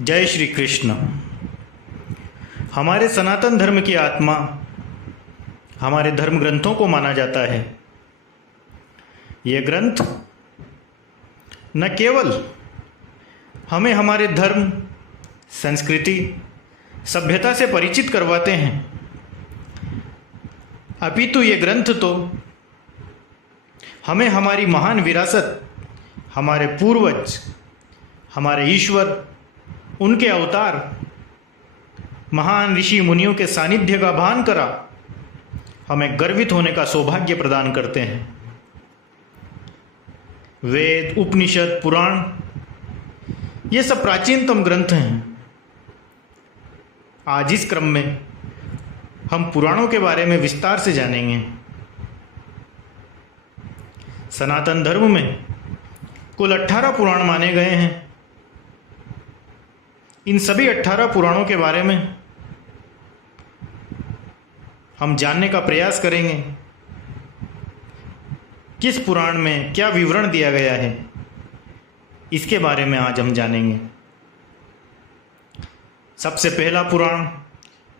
जय श्री कृष्ण। हमारे सनातन धर्म की आत्मा हमारे धर्म ग्रंथों को माना जाता है। ये ग्रंथ न केवल हमें हमारे धर्म, संस्कृति, सभ्यता से परिचित करवाते हैं, अपितु ये ग्रंथ तो हमें हमारी महान विरासत, हमारे पूर्वज, हमारे ईश्वर, उनके अवतार, महान ऋषि मुनियों के सानिध्य का भान करा हमें गर्वित होने का सौभाग्य प्रदान करते हैं। वेद, उपनिषद, पुराण, ये सब प्राचीनतम ग्रंथ हैं। आज इस क्रम में हम पुराणों के बारे में विस्तार से जानेंगे। सनातन धर्म में कुल 18 पुराण माने गए हैं। इन सभी 18 पुराणों के बारे में हम जानने का प्रयास करेंगे। किस पुराण में क्या विवरण दिया गया है, इसके बारे में आज हम जानेंगे। सबसे पहला पुराण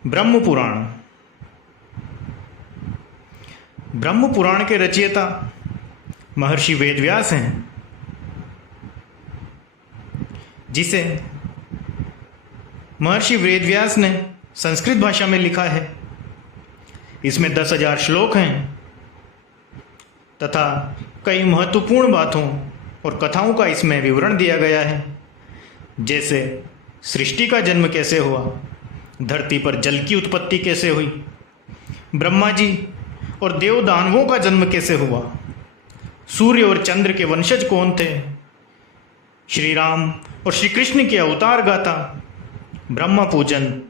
ब्रह्म पुराण। ब्रह्म पुराण के रचयिता महर्षि वेदव्यास हैं, जिसे महर्षि वेदव्यास ने संस्कृत भाषा में लिखा है। इसमें 10,000 श्लोक हैं तथा कई महत्वपूर्ण बातों और कथाओं का इसमें विवरण दिया गया है, जैसे सृष्टि का जन्म कैसे हुआ, धरती पर जल की उत्पत्ति कैसे हुई, ब्रह्मा जी और देव दानवों का जन्म कैसे हुआ, सूर्य और चंद्र के वंशज कौन थे, श्री राम और श्री कृष्ण की अवतार गाथा, ब्रह्मा पूजन,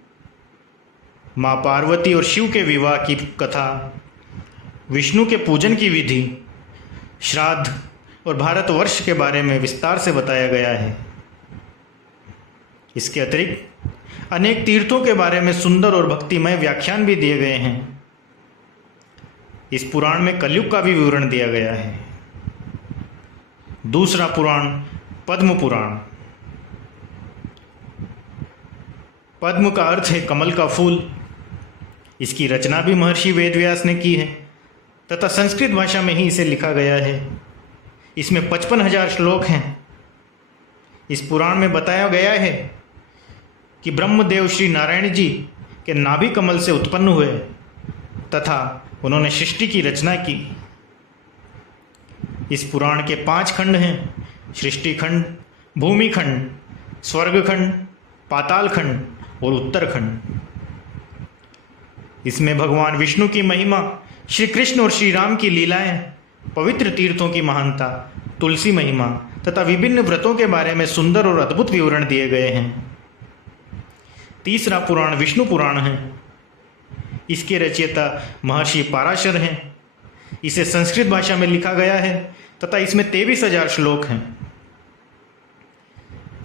माँ पार्वती और शिव के विवाह की कथा, विष्णु के पूजन की विधि, श्राद्ध और भारतवर्ष के बारे में विस्तार से बताया गया है। इसके अतिरिक्त अनेक तीर्थों के बारे में सुंदर और भक्तिमय व्याख्यान भी दिए गए हैं। इस पुराण में कलयुग का भी विवरण दिया गया है। दूसरा पुराण पद्म पुराण। पद्म का अर्थ है कमल का फूल। इसकी रचना भी महर्षि वेदव्यास ने की है तथा संस्कृत भाषा में ही इसे लिखा गया है। इसमें 55,000 श्लोक हैं। इस पुराण में बताया गया है कि ब्रह्मदेव श्री नारायण जी के नाभि कमल से उत्पन्न हुए तथा उन्होंने सृष्टि की रचना की। इस पुराण के 5 खंड हैं: सृष्टि खंड, भूमि खंड, स्वर्ग खंड, पाताल खंड और उत्तरखंड। इसमें भगवान विष्णु की महिमा, श्री कृष्ण और श्री राम की लीलाएं, पवित्र तीर्थों की महानता, तुलसी महिमा तथा विभिन्न व्रतों के बारे में सुंदर और अद्भुत विवरण दिए गए हैं। तीसरा पुराण विष्णु पुराण है। इसके रचयिता महर्षि पाराशर हैं। इसे संस्कृत भाषा में लिखा गया है तथा इसमें 23,000 श्लोक हैं।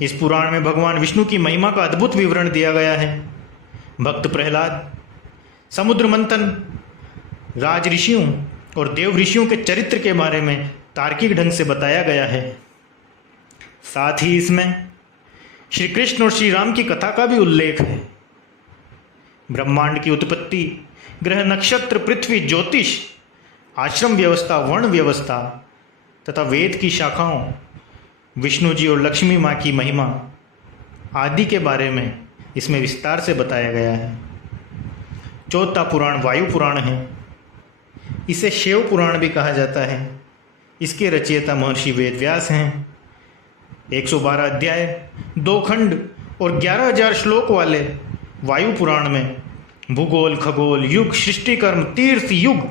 इस पुराण में भगवान विष्णु की महिमा का अद्भुत विवरण दिया गया है। भक्त प्रहलाद, समुद्र मंथन, राज ऋषियों और देव ऋषियों के चरित्र के बारे में तार्किक ढंग से बताया गया है। साथ ही इसमें श्री कृष्ण और श्री राम की कथा का भी उल्लेख है। ब्रह्मांड की उत्पत्ति, ग्रह नक्षत्र, पृथ्वी, ज्योतिष, आश्रम व्यवस्था, वर्ण व्यवस्था तथा वेद की शाखाओं, विष्णु जी और लक्ष्मी माँ की महिमा आदि के बारे में इसमें विस्तार से बताया गया है। चौथा पुराण वायु पुराण है। इसे शिव पुराण भी कहा जाता है। इसके रचयिता महर्षि वेदव्यास हैं। 112 अध्याय, 2 खंड और 11,000 श्लोक वाले वायु पुराण में भूगोल, खगोल, युग, सृष्टि कर्म, तीर्थ, युग,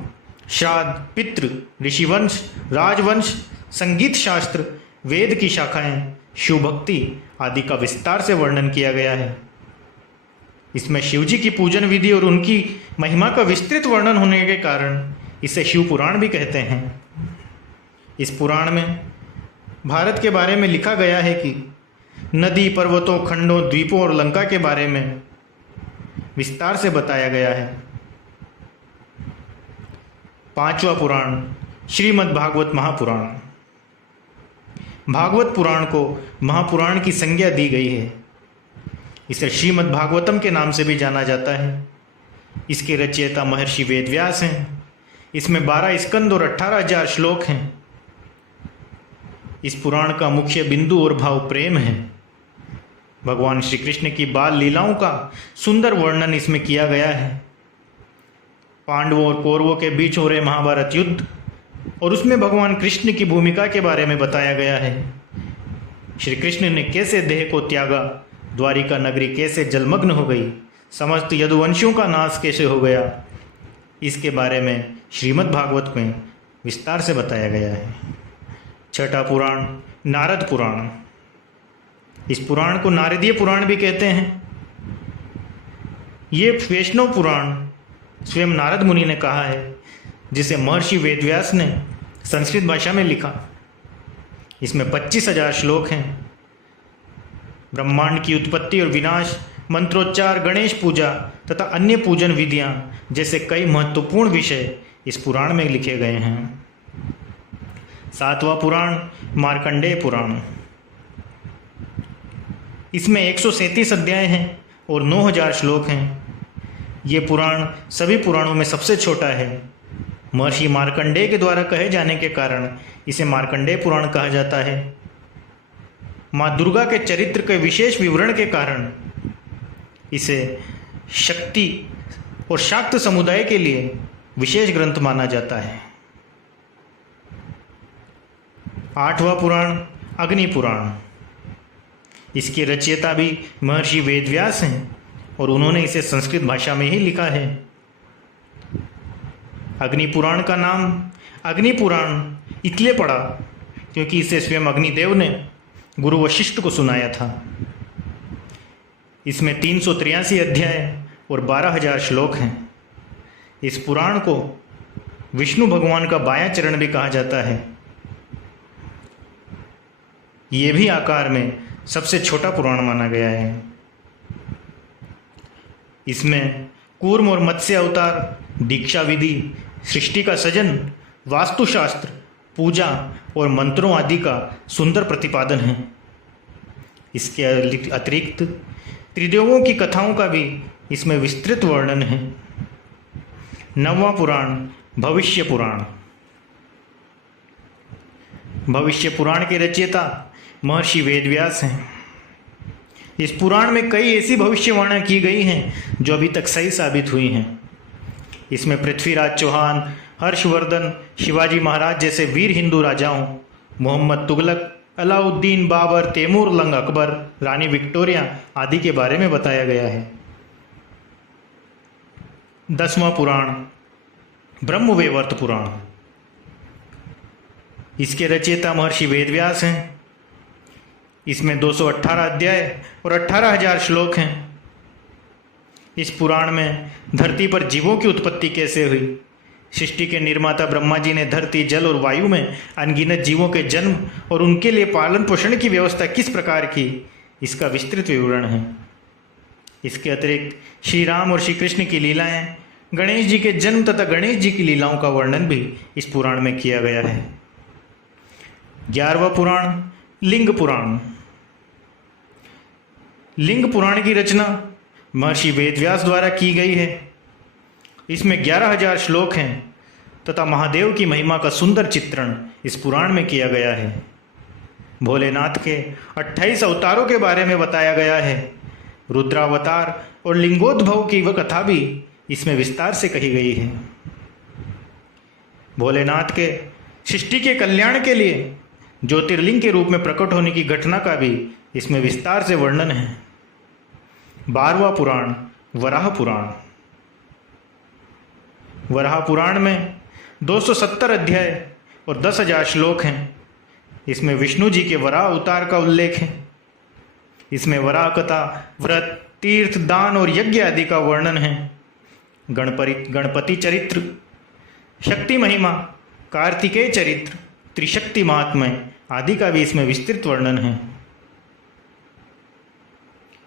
श्राद्ध, पितृ, ऋषिवंश, राजवंश, संगीत शास्त्र, वेद की शाखाएं, शिव भक्ति आदि का विस्तार से वर्णन किया गया है। इसमें शिव जी की पूजन विधि और उनकी महिमा का विस्तृत वर्णन होने के कारण इसे शिव पुराण भी कहते हैं। इस पुराण में भारत के बारे में लिखा गया है कि नदी, पर्वतों, खंडों, द्वीपों और लंका के बारे में विस्तार से बताया गया है। पांचवा पुराण श्रीमद् भागवत महापुराण। भागवत पुराण को महापुराण की संज्ञा दी गई है। इसे श्रीमद् भागवतम के नाम से भी जाना जाता है। इसके रचयिता महर्षि वेदव्यास हैं। इसमें 12 स्कंद और 18,000 श्लोक हैं। इस पुराण का मुख्य बिंदु और भाव प्रेम है। भगवान श्री कृष्ण की बाल लीलाओं का सुंदर वर्णन इसमें किया गया है। पांडवों और कौरवों के बीच हो रहे महाभारत युद्ध और उसमें भगवान कृष्ण की भूमिका के बारे में बताया गया है। श्री कृष्ण ने कैसे देह को त्यागा, द्वारिका नगरी कैसे जलमग्न हो गई, समस्त यदुवंशियों का नाश कैसे हो गया, इसके बारे में श्रीमद् भागवत में विस्तार से बताया गया है। छठा पुराण नारद पुराण। इस पुराण को नारदीय पुराण भी कहते हैं। ये वैष्णव पुराण स्वयं नारद मुनि ने कहा है, जिसे महर्षि वेदव्यास ने संस्कृत भाषा में लिखा। इसमें 25,000 श्लोक हैं। ब्रह्मांड की उत्पत्ति और विनाश, मंत्रोच्चार, गणेश पूजा तथा अन्य पूजन विधियां जैसे कई महत्वपूर्ण विषय इस पुराण में लिखे गए हैं। सातवां पुराण मार्कंडेय पुराण। इसमें 137 अध्याय हैं और 9,000 श्लोक हैं। ये पुराण सभी पुराणों में सबसे छोटा है। महर्षि मार्कंडेय के द्वारा कहे जाने के कारण इसे मार्कंडेय पुराण कहा जाता है। माँ दुर्गा के चरित्र के विशेष विवरण के कारण इसे शक्ति और शाक्त समुदाय के लिए विशेष ग्रंथ माना जाता है। आठवां पुराण अग्नि पुराण। इसके रचयिता भी महर्षि वेदव्यास हैं और उन्होंने इसे संस्कृत भाषा में ही लिखा है। अग्नि पुराण का नाम अग्नि पुराण इसलिए पड़ा क्योंकि इसे स्वयं अग्निदेव ने गुरु वशिष्ठ को सुनाया था। इसमें 383 अध्याय और 12,000 श्लोक हैं। इस पुराण को विष्णु भगवान का बायां चरण भी कहा जाता है। ये भी आकार में सबसे छोटा पुराण माना गया है। इसमें कूर्म और मत्स्य अवतार, दीक्षा विधि, सृष्टि का सृजन, वास्तुशास्त्र, पूजा और मंत्रों आदि का सुंदर प्रतिपादन है। इसके अतिरिक्त त्रिदेवों की कथाओं का भी इसमें विस्तृत वर्णन है। नववां पुराण भविष्य पुराण। भविष्य पुराण के रचयिता महर्षि वेदव्यास हैं। इस पुराण में कई ऐसी भविष्यवाणियां की गई हैं जो अभी तक सही साबित हुई हैं। इसमें पृथ्वीराज चौहान, हर्षवर्धन, शिवाजी महाराज जैसे वीर हिंदू राजाओं, मोहम्मद तुगलक, अलाउद्दीन, बाबर, तैमूर लंग अकबर, रानी विक्टोरिया आदि के बारे में बताया गया है। 10वां पुराण ब्रह्मवैवर्त पुराण। इसके रचयिता महर्षि वेदव्यास हैं। इसमें 218 अध्याय और 18,000 श्लोक हैं। इस पुराण में धरती पर जीवों की उत्पत्ति कैसे हुई, सृष्टि के निर्माता ब्रह्मा जी ने धरती, जल और वायु में अनगिनत जीवों के जन्म और उनके लिए पालन पोषण की व्यवस्था किस प्रकार की, इसका विस्तृत विवरण है। इसके अतिरिक्त श्री राम और श्री कृष्ण की लीलाएं, गणेश जी के जन्म तथा गणेश जी की लीलाओं का वर्णन भी इस पुराण में किया गया है। 11वां पुराण लिंग पुराण। लिंग पुराण की रचना महर्षि वेदव्यास द्वारा की गई है। इसमें 11,000 श्लोक हैं तथा महादेव की महिमा का सुंदर चित्रण इस पुराण में किया गया है। भोलेनाथ के 28 अवतारों के बारे में बताया गया है। रुद्रावतार और लिंगोद्भव की वह कथा भी इसमें विस्तार से कही गई है। भोलेनाथ के सृष्टि के कल्याण के लिए ज्योतिर्लिंग के रूप में प्रकट होने की घटना का भी इसमें विस्तार से वर्णन है। 12वां पुराण वराह पुराण। वराह पुराण में 270 अध्याय और 10,000 श्लोक हैं। इसमें विष्णु जी के वराह अवतार का उल्लेख है। इसमें वराह कथा, व्रत, तीर्थ, दान और यज्ञ आदि का वर्णन है। गणपति चरित्र, शक्ति महिमा, कार्तिकेय चरित्र, त्रिशक्ति महात्म्य आदि का भी इसमें विस्तृत वर्णन है।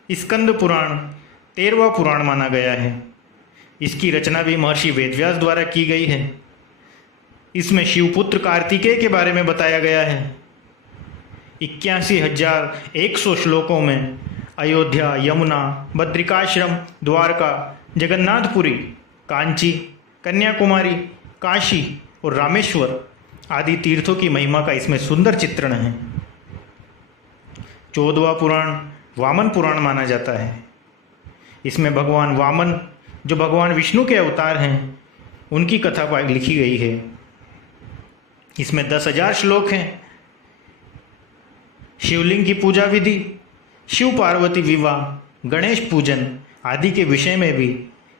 स्कंद पुराण 13वां पुराण माना गया है। इसकी रचना भी महर्षि वेदव्यास द्वारा की गई है। इसमें शिवपुत्र कार्तिकेय के बारे में बताया गया है। 81,100 श्लोकों में अयोध्या, यमुना, बद्रिकाश्रम, द्वारका, जगन्नाथपुरी, कांची, कन्याकुमारी, काशी और रामेश्वर आदि तीर्थों की महिमा का इसमें सुंदर चित्रण है। 14वां पुराण वामन पुराण माना जाता है। इसमें भगवान वामन, जो भगवान विष्णु के अवतार हैं, उनकी कथा लिखी गई है। इसमें 10,000 श्लोक हैं। शिवलिंग की पूजा विधि, शिव पार्वती विवाह, गणेश पूजन आदि के विषय में भी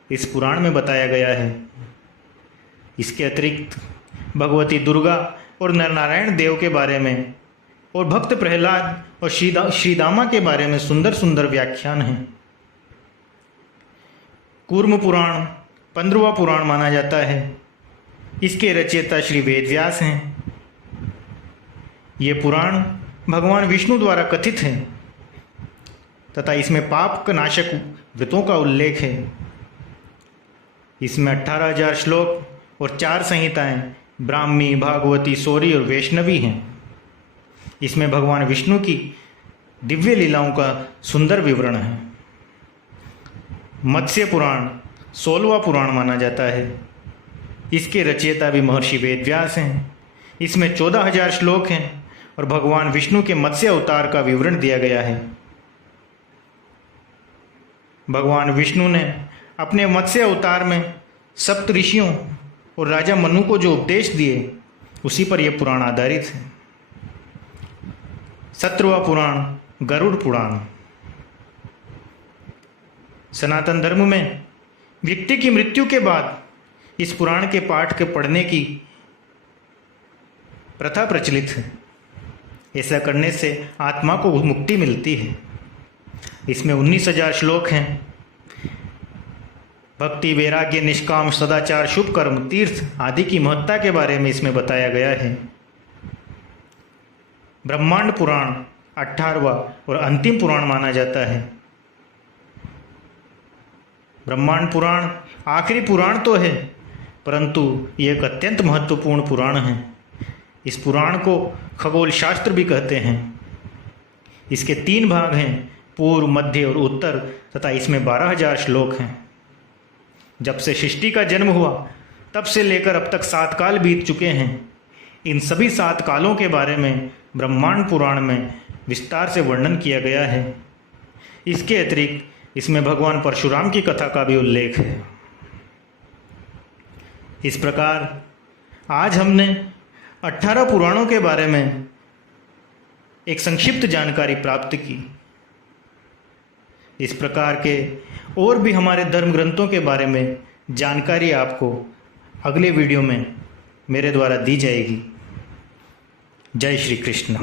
इस पुराण में बताया गया है। इसके अतिरिक्त भगवती दुर्गा और नरनारायण देव के बारे में और भक्त प्रहलाद और श्रीदामा के बारे में सुंदर सुंदर व्याख्यान हैं। कूर्म पुराण 15वां पुराण माना जाता है। इसके रचयिता श्री वेदव्यास हैं। ये पुराण भगवान विष्णु द्वारा कथित है तथा इसमें पाप का नाशक व्रतों का उल्लेख है। इसमें 18,000 श्लोक और 4 संहिताएं ब्राह्मी, भागवती, सौरी और वैष्णवी हैं। इसमें भगवान विष्णु की दिव्य लीलाओं का सुंदर विवरण है। मत्स्य पुराण 16वां पुराण माना जाता है। इसके रचयिता भी महर्षि वेदव्यास हैं। इसमें 14,000 श्लोक हैं और भगवान विष्णु के मत्स्य अवतार का विवरण दिया गया है। भगवान विष्णु ने अपने मत्स्य अवतार में सप्त ऋषियों और राजा मनु को जो उपदेश दिए, उसी पर यह पुराण आधारित है। 17वां पुराण गरुड़ पुराण। सनातन धर्म में व्यक्ति की मृत्यु के बाद इस पुराण के पाठ के पढ़ने की प्रथा प्रचलित है। ऐसा करने से आत्मा को मुक्ति मिलती है। इसमें 19,000 श्लोक हैं। भक्ति, वैराग्य, निष्काम, सदाचार, शुभ कर्म, तीर्थ आदि की महत्ता के बारे में इसमें बताया गया है। ब्रह्मांड पुराण 18वां और अंतिम पुराण माना जाता है। ब्रह्मांड पुराण आखिरी पुराण तो है, परंतु यह एक अत्यंत महत्वपूर्ण पुराण है। इस पुराण को खगोल शास्त्र भी कहते हैं। इसके 3 भाग हैं, पूर्व, मध्य और उत्तर, तथा इसमें 12,000 श्लोक हैं। जब से सृष्टि का जन्म हुआ तब से लेकर अब तक 7 काल बीत चुके हैं। इन सभी 7 कालों के बारे में ब्रह्मांड पुराण में विस्तार से वर्णन किया गया है। इसके अतिरिक्त इसमें भगवान परशुराम की कथा का भी उल्लेख है। इस प्रकार आज हमने 18 पुराणों के बारे में एक संक्षिप्त जानकारी प्राप्त की। इस प्रकार के और भी हमारे धर्म ग्रंथों के बारे में जानकारी आपको अगले वीडियो में मेरे द्वारा दी जाएगी। जय श्री कृष्ण।